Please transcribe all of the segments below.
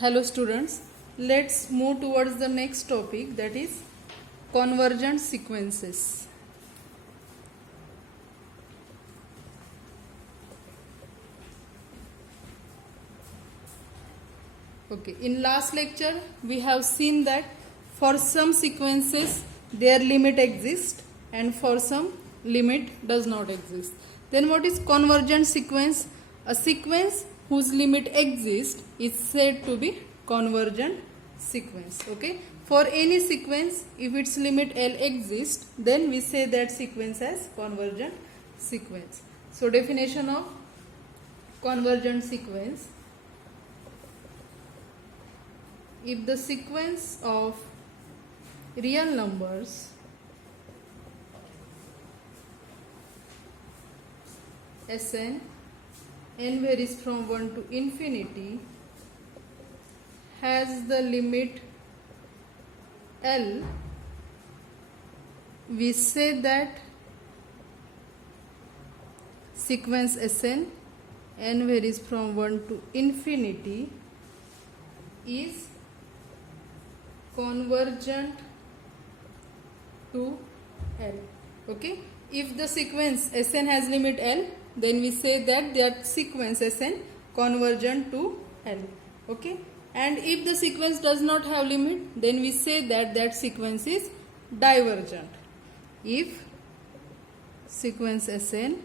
Hello students, let's move towards the next topic, that is convergent sequences. Okay, in last lecture we have seen that for some sequences their limit exists and for some limit does not exist. Then what is convergent sequence? A sequence whose limit exists is said to be convergent sequence. Okay, for any sequence if its limit L exists, then we say that sequence as convergent sequence. So definition of convergent sequence: if the sequence of real numbers Sn, n varies from 1 to infinity, has the limit L, we say that sequence Sn, n varies from 1 to infinity, is convergent to L. Okay, if the sequence Sn has limit L, then we say that that sequence Sn convergent to L. Okay, and if the sequence does not have limit, then we say that that sequence is divergent. If sequence Sn,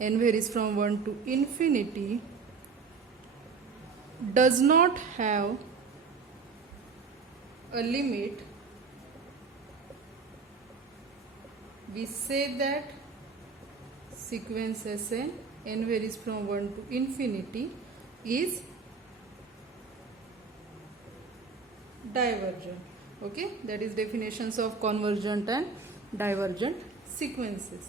n varies from 1 to infinity, does not have a limit, we say that sequence Sn, n varies from 1 to infinity, is divergent. Okay, that is definitions of convergent and divergent sequences.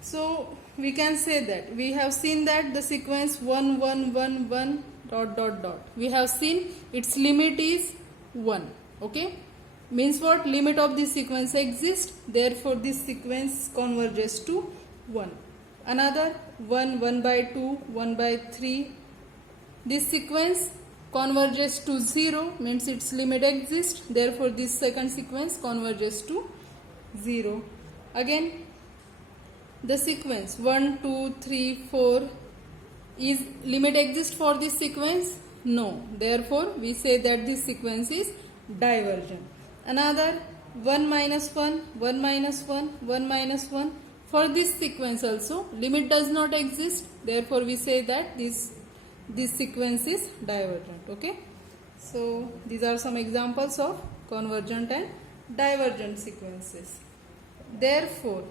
So we can say that we have seen that the sequence 1 1 1 1 dot dot dot, we have seen its limit is 1. Okay, means what? Limit of this sequence exists, therefore this sequence converges to 1. Another 1 1 by 2 1 by 3, this sequence converges to 0, means its limit exists, therefore this second sequence converges to 0. Again the sequence 1 2 3 4, is limit exists for this sequence? No, therefore we say that this sequence is divergent. Another 1 minus 1 1 minus 1 1 minus 1, for this sequence also limit does not exist, therefore we say that this sequence is divergent. Okay, so these are some examples of convergent and divergent sequences. Therefore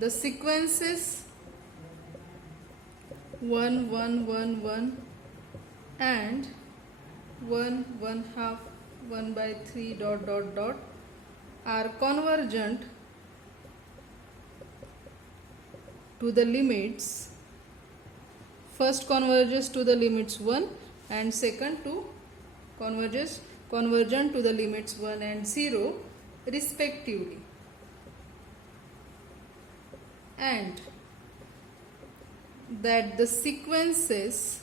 the sequences 1 1 1 1 and 1 1 half 1 by 3 dot dot dot are convergent to the limits, first converges to the limits 1 and second to convergent to the limits 1 and 0 respectively, and that the sequences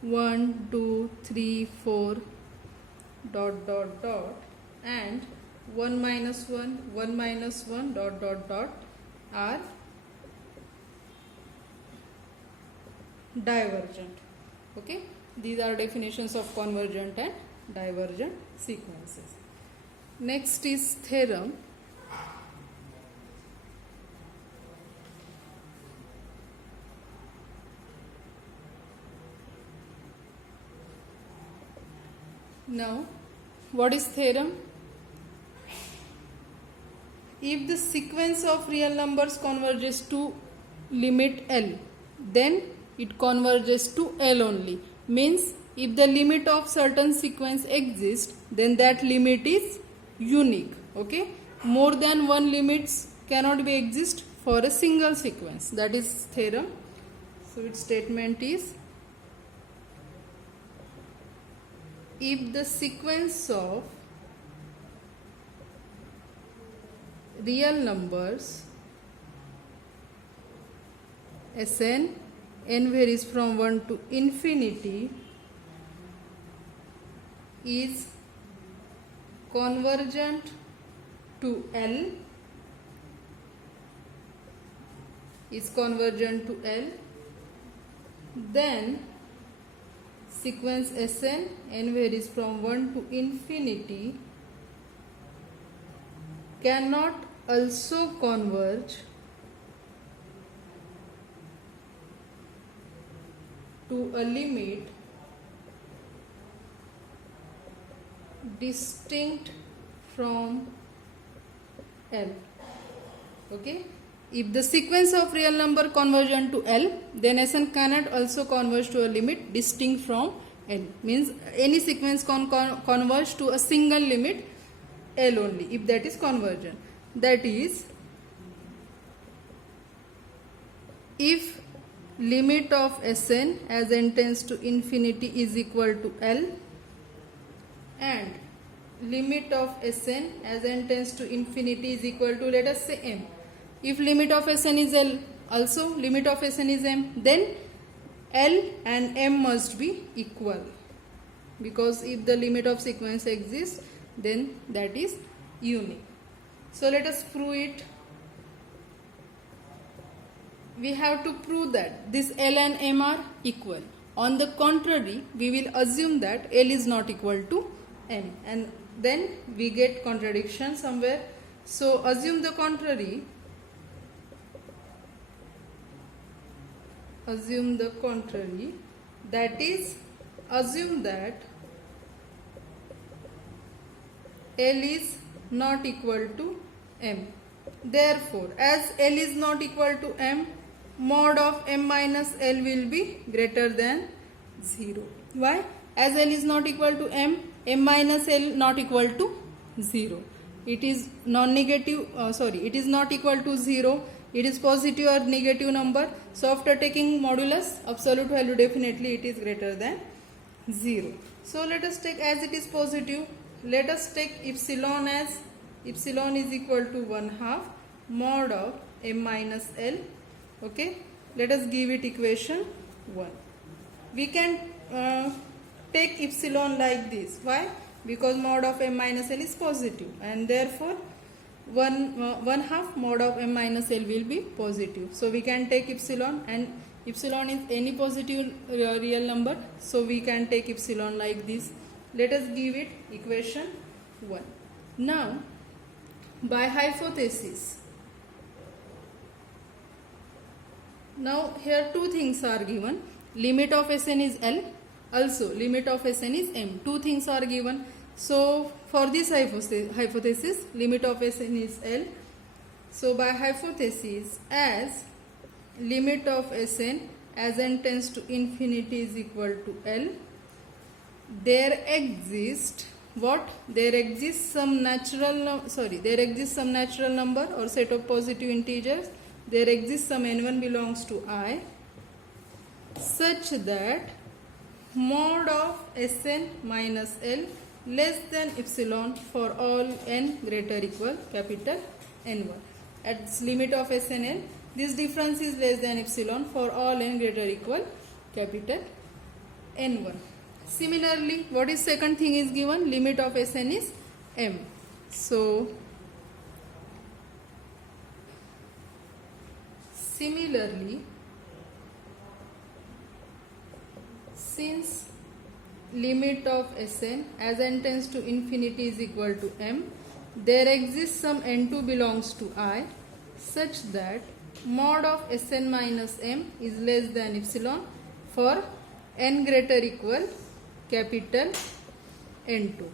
1 2 3 4 dot dot dot and 1 minus 1 1 minus 1 dot dot dot are divergent. Okay, these are definitions of convergent and divergent sequences. Next is theorem. Now, what is theorem? If the sequence of real numbers converges to limit L, then it converges to L only. Means if the limit of certain sequence exists, then that limit is unique. Okay, more than one limits cannot be exist for a single sequence. That is theorem. So its statement is, if the sequence of real numbers Sn, n varies from 1 to infinity, is convergent to L, then sequence Sn, n varies from 1 to infinity, cannot also converge to a limit distinct from L. Okay, if the sequence of real number convergent to L, then Sn cannot also converge to a limit distinct from L. Means any sequence can converge to a single limit L only if that is convergent. That is, if limit of Sn as n tends to infinity is equal to L, and limit of Sn as n tends to infinity is equal to, let us say, m. If limit of Sn is L, also limit of Sn is m, then L and m must be equal, because if the limit of sequence exists, then that is unique. So let us prove it. We have to prove that this L and m are equal. On the contrary, we will assume that L is not equal to m, and then we get contradiction somewhere. So assume the contrary. That is, assume that L is not equal to m. Therefore, as L is not equal to m, mod of m minus L will be greater than 0. Why? As L is not equal to m, m minus L not equal to 0. It is non-negative, it is not equal to 0. It is positive or negative number. So after taking modulus, absolute value, definitely it is greater than 0. So let us take, as it is positive, let us take epsilon as epsilon is equal to 1/2 mod of m minus L. Okay, let us give it equation 1. We can take epsilon like this. Why? Because mod of m minus L is positive, and therefore 1/2 mod of m minus L will be positive. So we can take epsilon, and epsilon is any positive real number, so we can take epsilon like this. Let us give it equation 1. Now, by hypothesis, now here two things are given. Limit of Sn is L, also limit of Sn is m. Two things are given. So for this hypothesis, limit of Sn is L. So by hypothesis, as limit of Sn as n tends to infinity is equal to L, there exists what? There exists some natural number or set of positive integers. There exists some n1 belongs to I, such that mod of Sn minus L less than epsilon for all n greater equal capital N1. At limit of Snl, this difference is less than epsilon for all n greater equal capital N1. Similarly, what is second thing is given? Limit of Sn is m. So similarly, since limit of Sn as n tends to infinity is equal to m, there exists some n2 belongs to I, such that mod of Sn minus m is less than epsilon for n greater equal capital N2.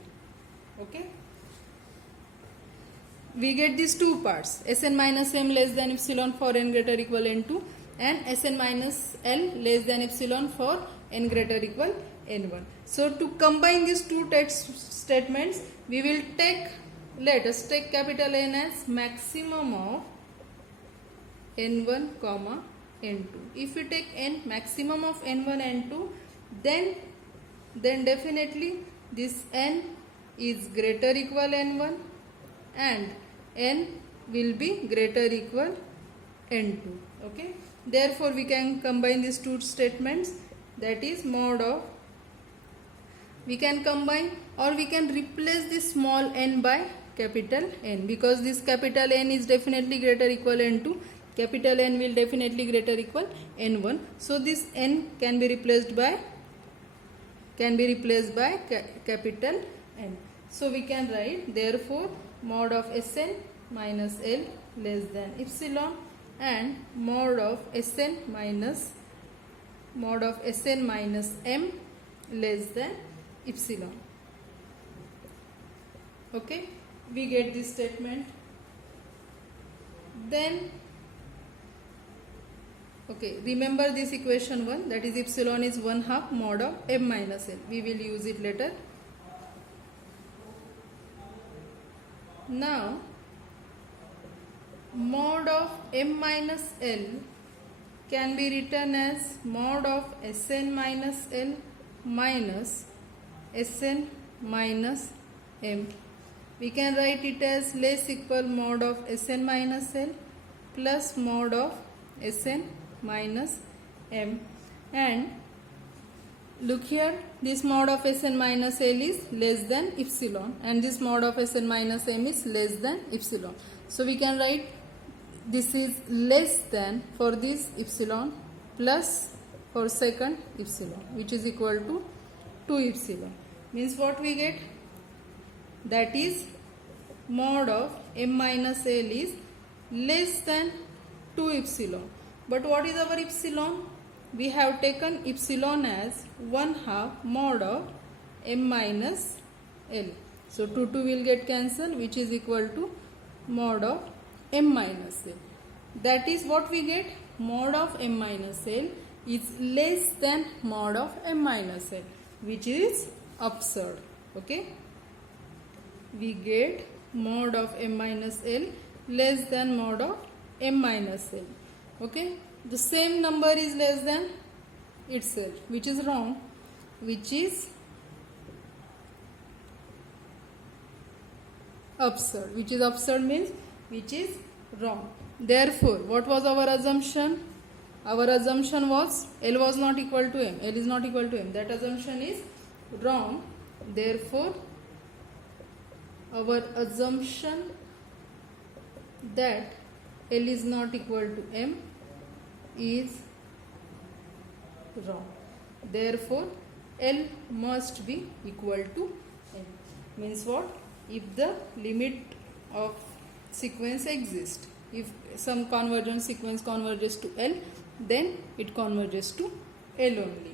Okay, we get these two parts: Sn minus m less than epsilon for n greater equal N2, and Sn minus L less than epsilon for n greater equal N1. So to combine these two text statements, we will take, let us take capital N as maximum of N1 comma N2. If we take n maximum of N1 and 2, then definitely this n is greater equal N1 and n will be greater equal N2. Okay, therefore we can combine these two statements, that is mod of, we can combine or we can replace this small n by capital N, because this capital N is definitely greater equal N2, capital N will definitely greater equal N1. So this N can be replaced by capital N. So we can write, therefore mod of Sn minus L less than epsilon, and mod of Sn minus M less than epsilon. Okay, we get this statement. Then okay, remember this equation 1, that is epsilon is 1/2 mod of M minus L. We will use it later. Now mod of M minus L can be written as mod of Sn minus L minus Sn minus M. We can write it as less equal mod of Sn minus L plus mod of Sn minus M. And look here, this mod of Sn minus L is less than epsilon, and this mod of Sn minus M is less than epsilon. So we can write this is less than for this epsilon plus for second epsilon, which is equal to 2 epsilon. Means what we get? That is mod of M minus L is less than 2 epsilon. But what is our epsilon? We have taken epsilon as 1/2 mod of M minus L. So 2 will get cancelled, which is equal to mod of M minus L. That is what we get, mod of M minus L is less than mod of M minus L, which is absurd. Okay, we get mod of M minus L less than mod of M minus L. Okay, the same number is less than itself, which is wrong, which is absurd. Which is absurd means which is wrong. Therefore, what was our assumption? Our assumption was L was not equal to M. L is not equal to M. That assumption is wrong. Therefore, our assumption that L is not equal to M is wrong. Therefore, L must be equal to M. Means what? If the limit of sequence exists, if some convergent sequence converges to L, then it converges to L only.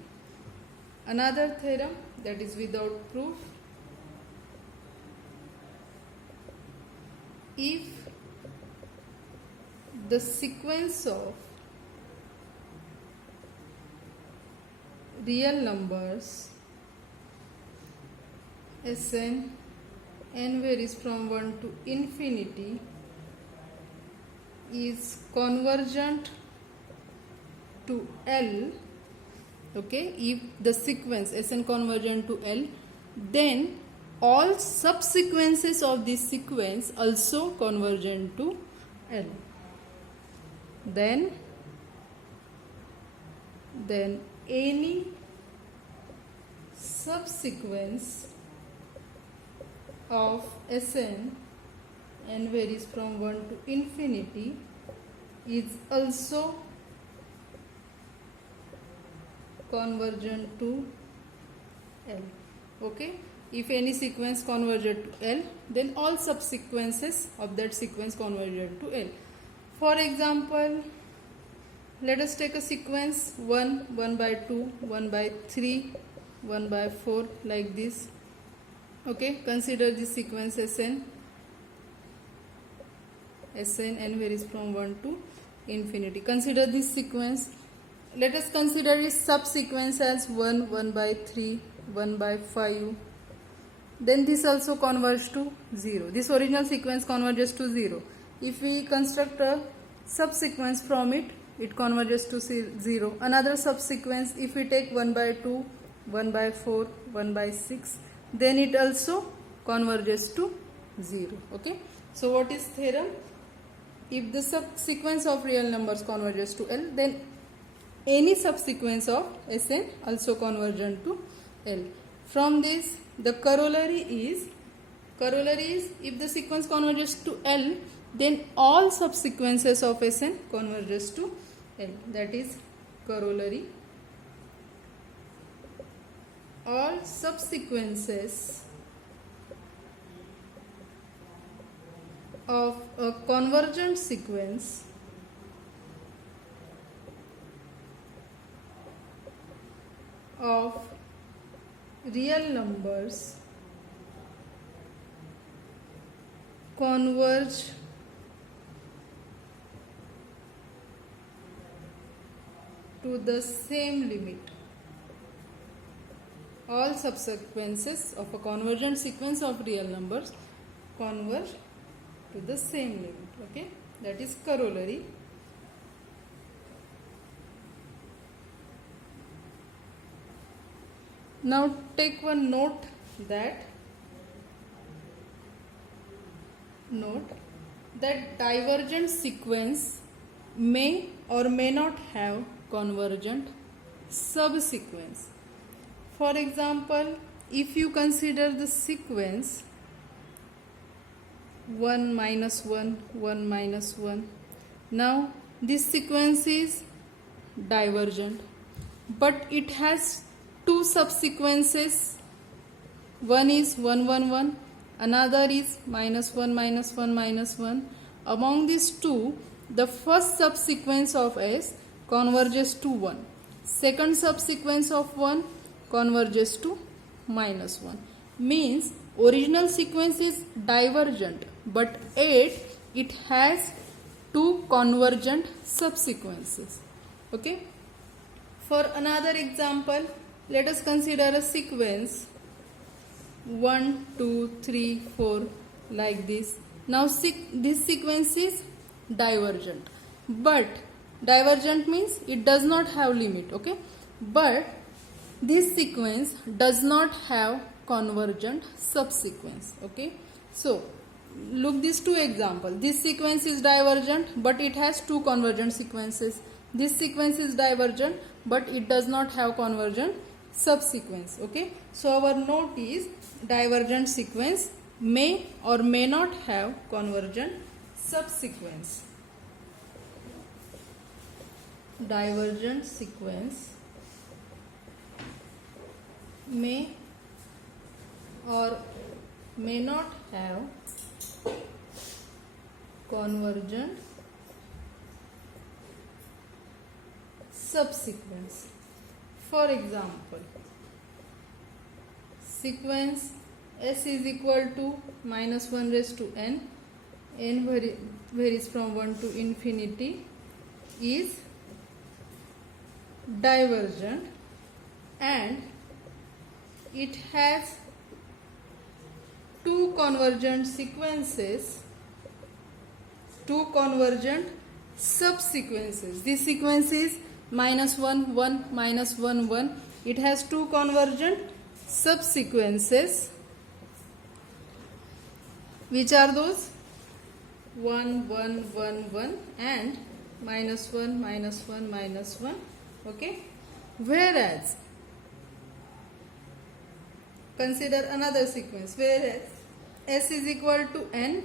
Another theorem, that is without proof. If the sequence of real numbers Sn, n varies from 1 to infinity, is convergent to L, okay, if the sequence Sn convergent to L, then all subsequences of this sequence also convergent to L. Then any subsequence of Sn, n varies from 1 to infinity, is also convergent to L. Okay, if any sequence converges to L, then all subsequences of that sequence convergent to L. For example, let us take a sequence 1, 1 by 2, 1 by 3, 1 by 4, like this. Okay, consider this sequence Sn. Sn, n varies from 1 to infinity. Consider this sequence. Let us consider its subsequence as 1, 1 by 3, 1 by 5. Then this also converges to 0. This original sequence converges to 0. If we construct a subsequence from it, it converges to 0. Another subsequence, if we take 1 by 2, 1 by 4, 1 by 6, then it also converges to 0. Okay. So what is theorem? If the subsequence of real numbers converges to L, then any subsequence of Sn also convergent to L. From this, the corollary is if the sequence converges to L, then all subsequences of Sn converges to L. That is corollary. All subsequences of a convergent sequence of real numbers converge to the same limit. All subsequences of a convergent sequence of real numbers converge to the same limit. Okay, that is corollary. Now take one note that divergent sequence may or may not have convergent subsequence. For example, if you consider the sequence 1 minus 1, 1 minus 1, now this sequence is divergent, but it has two subsequences. One is 1 1 1, another is minus 1 minus 1 minus 1. Among these two, the first subsequence of S converges to 1. Second subsequence of 1 converges to minus 1. Means original sequence is divergent, but yet it has two convergent subsequences. Okay. For another example, let us consider a sequence 1 2 3 4 like this. Now this sequence is divergent, but divergent means it does not have limit. Okay, but this sequence does not have convergent subsequence. Okay, so look these two examples. This sequence is divergent, but it has two convergent sequences. This sequence is divergent, but it does not have convergent subsequence. Okay, so our note is divergent sequence may or may not have convergent subsequence. Divergent sequence may or may not have convergent subsequence. For example, sequence S is equal to minus 1 raised to n varies from 1 to infinity, is divergent and it has two convergent sequences, two convergent subsequences. This sequence is minus 1 1 minus 1 1. It has two convergent subsequences. Which are those? 1 1 1 1 and minus 1 minus 1 minus 1. Okay, whereas consider another sequence whereas S is equal to n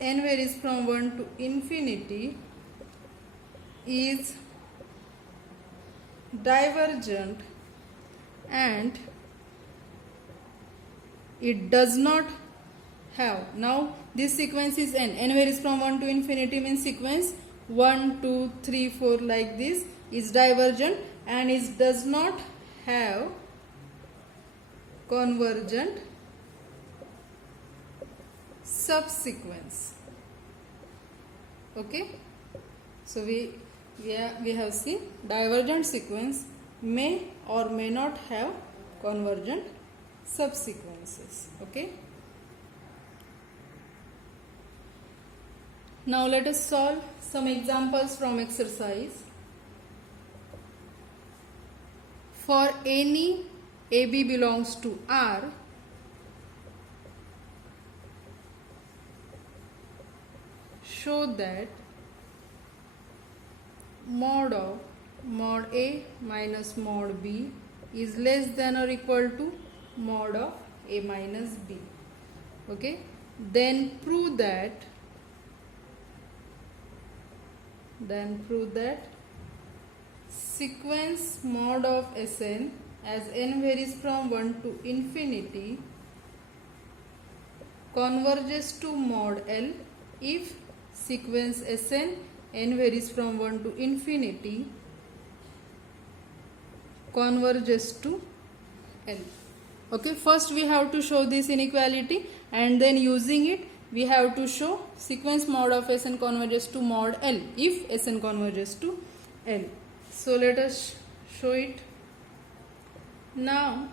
varies from 1 to infinity, is divergent and it does not have, now this sequence is n varies from 1 to infinity means sequence 1 2 3 4 like this is divergent and it does not have convergent subsequence. Okay, so we have seen divergent sequence may or may not have convergent subsequences. Okay, now let us solve some examples from exercise. For any AB belongs to R, show that mod of mod A minus mod B is less than or equal to mod of a minus b. Okay, then prove that sequence mod of Sn as n varies from 1 to infinity converges to mod L if sequence Sn n varies from 1 to infinity converges to L. Okay, first we have to show this inequality, and then using it we have to show sequence mod of Sn converges to mod L if Sn converges to L. So let us show it. Now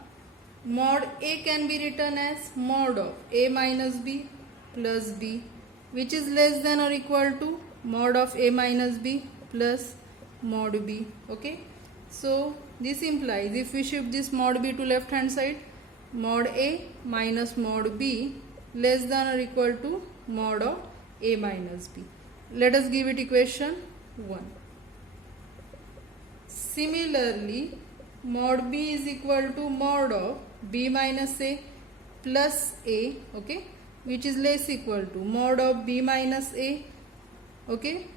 mod A can be written as mod of A minus B plus B, which is less than or equal to mod of A minus B plus mod B. Okay, so this implies if we shift this mod B to left hand side, mod A minus mod B less than or equal to mod of A minus B. Let us give it equation 1. Similarly, mod B is equal to mod of B minus A plus A, okay, which is less equal to mod of B minus A, okay,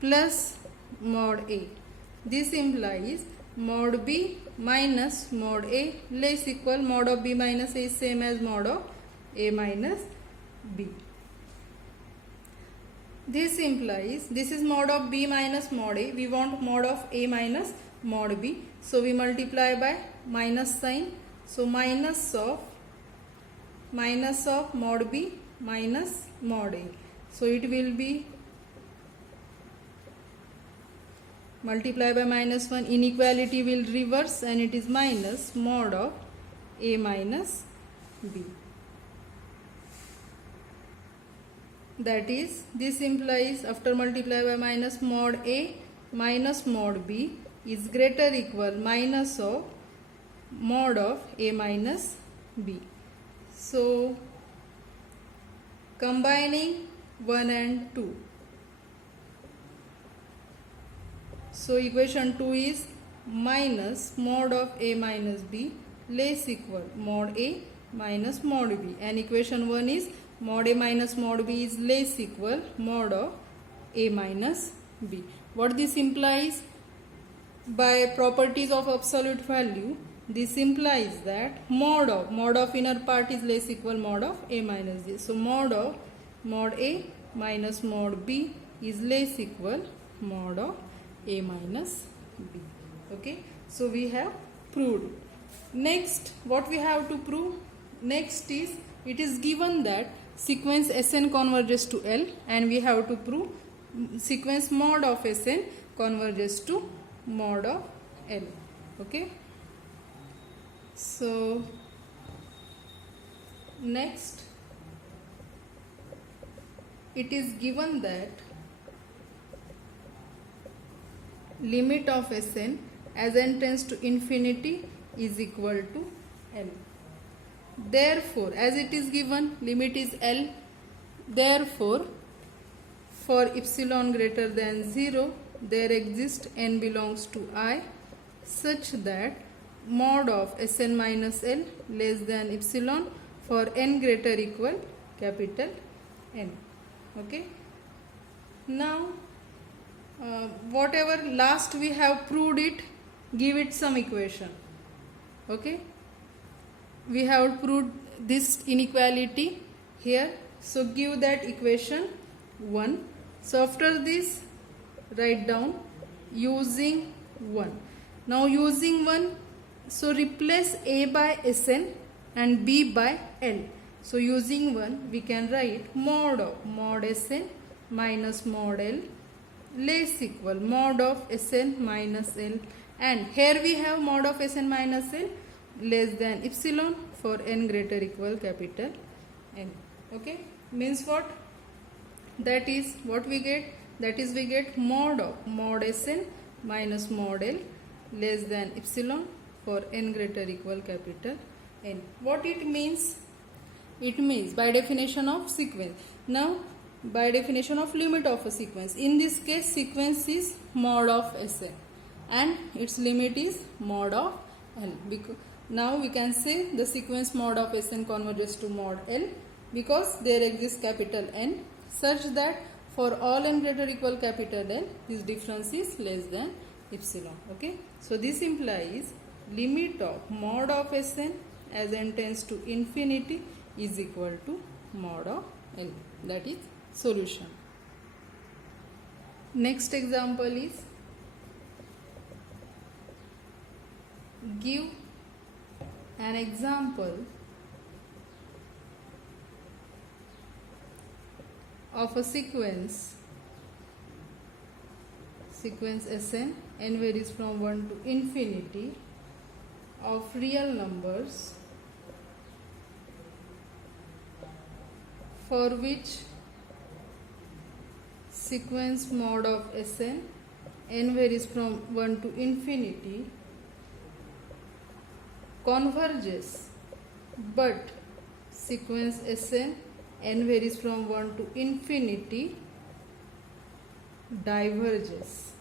plus mod A. This implies mod B minus mod A less equal mod of B minus A is same as mod of A minus B. This implies this is mod of B minus mod A. We want mod of A minus mod B. So we multiply by minus sign. So minus of mod B minus mod A. So it will be multiply by minus 1. Inequality will reverse and it is minus mod of A minus B. That is, this implies after multiply by minus mod A minus mod B is greater or equal minus of mod of A minus B. So combining 1 and 2. So equation 2 is minus mod of A minus B less equal mod A minus mod B, and equation 1 is mod A minus mod B is less equal mod of A minus B. What this implies? By properties of absolute value, this implies that mod of inner part is less equal mod of A minus B. So mod of mod A minus mod B is less equal mod of A minus B. Okay, so we have proved. Next, what we have to prove? Next is, it is given that sequence Sn converges to L, and we have to prove sequence mod of Sn converges to mod of L. Okay, so next it is given that limit of Sn as n tends to infinity is equal to L. Therefore, as it is given, limit is L. Therefore, for epsilon greater than 0, there exists n belongs to I such that mod of Sn minus L less than epsilon for n greater equal capital N. Okay. Now, whatever last we have proved it, give it some equation. Okay, we have proved this inequality here, so give that equation 1. So after this, write down using 1. Now using 1, so replace A by Sn and B by L. So using 1, we can write mod of mod Sn minus mod L less equal mod of Sn minus L, and here we have mod of Sn minus L less than epsilon for n greater equal capital N. Okay, means what? That is what we get. That is, we get mod of mod Sn minus mod L less than epsilon for n greater equal capital N. What it means? It means by definition of sequence. Now, by definition of limit of a sequence. In this case, sequence is mod of Sn and its limit is mod of L. Now we can say the sequence mod of Sn converges to mod L because there exists capital N such that for all n greater or equal capital N, this difference is less than epsilon. Okay, so this implies limit of mod of Sn as n tends to infinity is equal to mod of L. That is solution. Next example is give an example of a sequence Sn, n varies from 1 to infinity, of real numbers for which sequence mod of Sn, n varies from 1 to infinity, converges, but sequence Sn, n varies from 1 to infinity, diverges.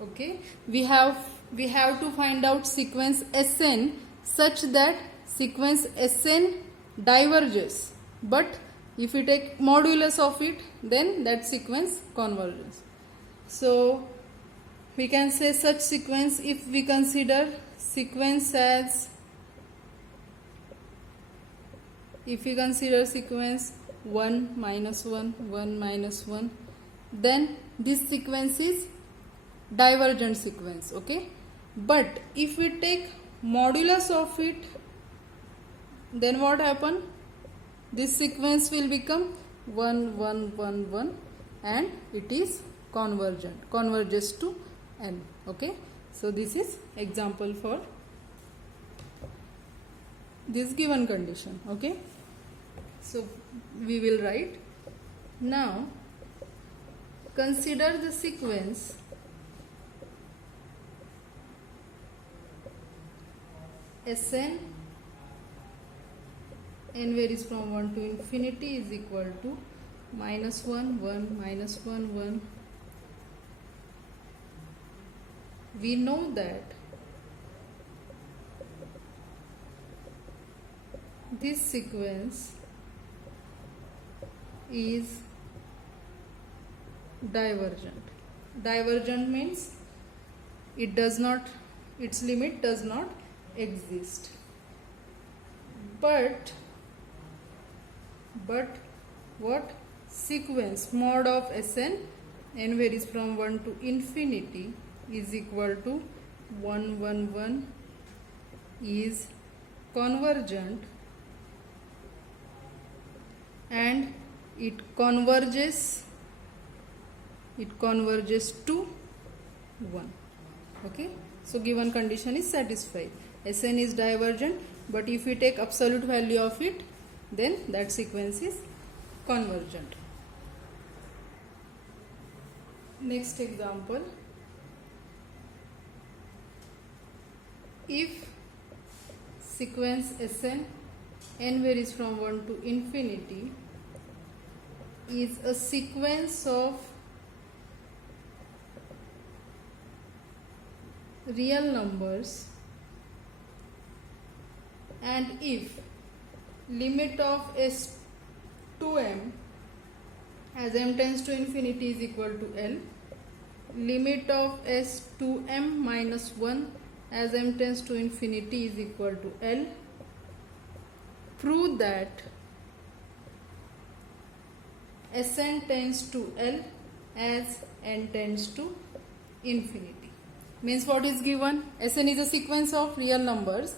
Okay, we have to find out sequence Sn such that sequence Sn diverges, but if we take modulus of it, then that sequence converges. So we can say such sequence if we consider sequence as, if we consider sequence 1 minus 1 1 minus 1, then this sequence is divergent sequence. Okay, but if we take modulus of it, then what happen? This sequence will become 1 1 1 1 and it is convergent, converges to n. Okay, so this is example for this given condition. Okay, so we will write now. Consider the sequence Sn, n varies from 1 to infinity is equal to minus 1 1 minus 1 1. We know that this sequence is divergent. Divergent means it does not, its limit does not exist. But what? Sequence mod of Sn, n varies from 1 to infinity is equal to 1 1 1 is convergent and it converges to 1. Okay, so given condition is satisfied. Sn is divergent, but if we take absolute value of it, then that sequence is convergent. Next example, if sequence Sn, n varies from 1 to infinity is a sequence of real numbers, and if limit of S2m as m tends to infinity is equal to L, limit of S2m minus 1 as m tends to infinity is equal to L, prove that Sn tends to L as n tends to infinity. Means what is given? Sn is a sequence of real numbers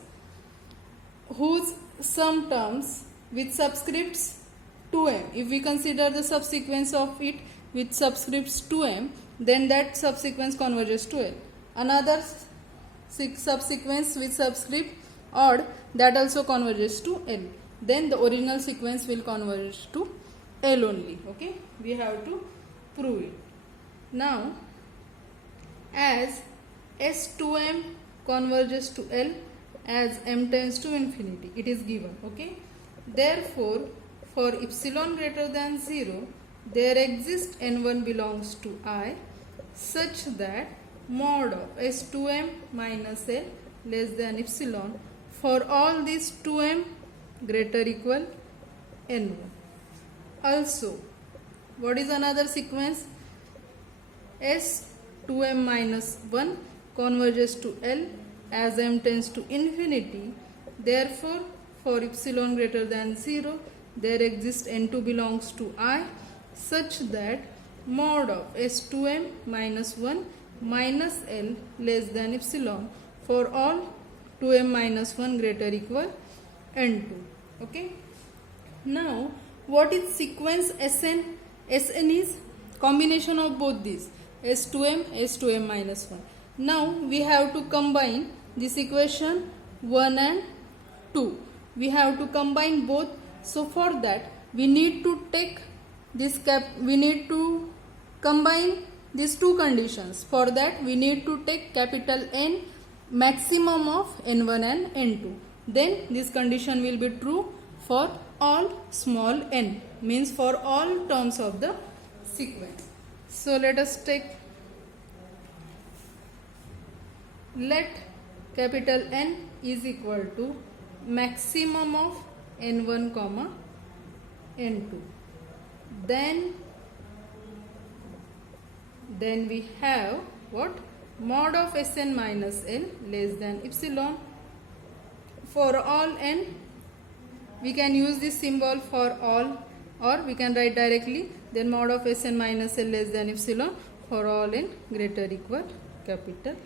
whose sum terms with subscripts 2m. If we consider the subsequence of it with subscripts 2m, then that subsequence converges to L. Another subsequence with subscript odd, that also converges to L. Then the original sequence will converge to L only. Okay, we have to prove it. Now, as S2m converges to L as m tends to infinity, it is given. Okay, therefore for epsilon greater than 0 there exists n1 belongs to I such that mod of S2m minus L less than epsilon for all these 2m greater equal n1. Also, what is another sequence? S 2m minus 1 converges to L as m tends to infinity. Therefore, for epsilon greater than 0, there exists n2 belongs to I such that mod of S2m minus 1 minus L less than epsilon for all 2m minus 1 greater equal n2. Okay. Now, what is sequence Sn? Sn is combination of both these S2m minus 1. Now, we have to combine this equation 1 and 2. We have to combine both. So, for that we need to take this we need to combine these two conditions. For that we need to take capital N maximum of n1 and n2. Then this condition will be true for all small n, means for all terms of the sequence. So let us take, let capital N is equal to maximum of n1 comma n2. Then we have what? Mod of Sn minus L less than epsilon for all n. We can use this symbol for all, or we can write directly, then mod of Sn minus L less than epsilon for all n greater equal capital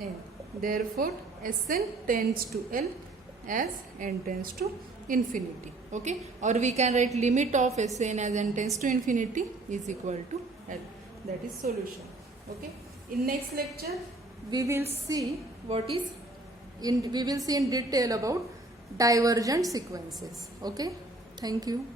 N. Therefore, Sn tends to L as n tends to infinity. Okay, or we can write limit of Sn as n tends to infinity is equal to L. That is solution. Okay, in next lecture we will see in detail about divergent sequences. Okay, thank you.